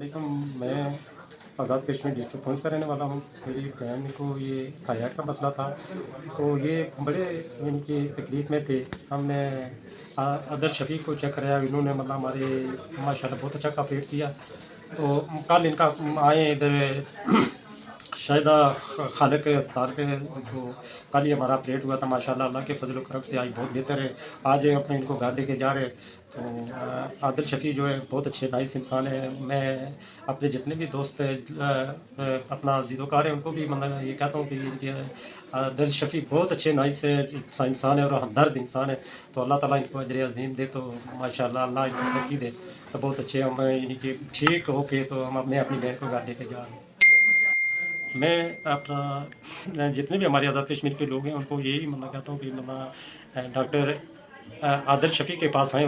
वालेकुम। मैं आज़ाद कश्मीर डिस्ट्रिक्ट पहुँच का रहने वाला हूँ। मेरी बहन को ये थायराइड का मसला था, तो ये बड़े यानी कि तकलीफ़ में थे। हमने अदर शफ़ीक को चेक कराया, इन्होंने मतलब हमारे माशाल्लाह बहुत अच्छा ऑपरेट किया। तो कल इनका आए इधर शायद खालिक के अस्पताल पे, तो कल ही हमारा ऑपरेट हुआ था। माशाल्लाह अल्लाह के फजल करम से आज बहुत बेहतर है। आज अपने इनको घर लेके जा रहे हैं। तो आदिल शफ़ी जो है बहुत अच्छे नाइस इंसान है। मैं अपने जितने भी दोस्त अपना ज़िलोकार है उनको भी मतलब ये कहता हूँ कि इनके आदिल शफ़ी बहुत अच्छे नाइस इंसान है और हमदर्द इंसान है। तो अल्लाह ताला इनको अजर अज़ीम दे। तो माशाल्लाह अल्लाह इनको तरक्की दे। तो बहुत अच्छे हम यानी कि ठीक होके तो मैं अपनी बहन को घर लेके जा रहा हूँ। मैं अपना जितने भी हमारे आज़ाद कश्मीर के लोग हैं उनको यही मतलब कहता हूँ कि मतलब डॉक्टर आदिल शफ़ी के पास आएँ।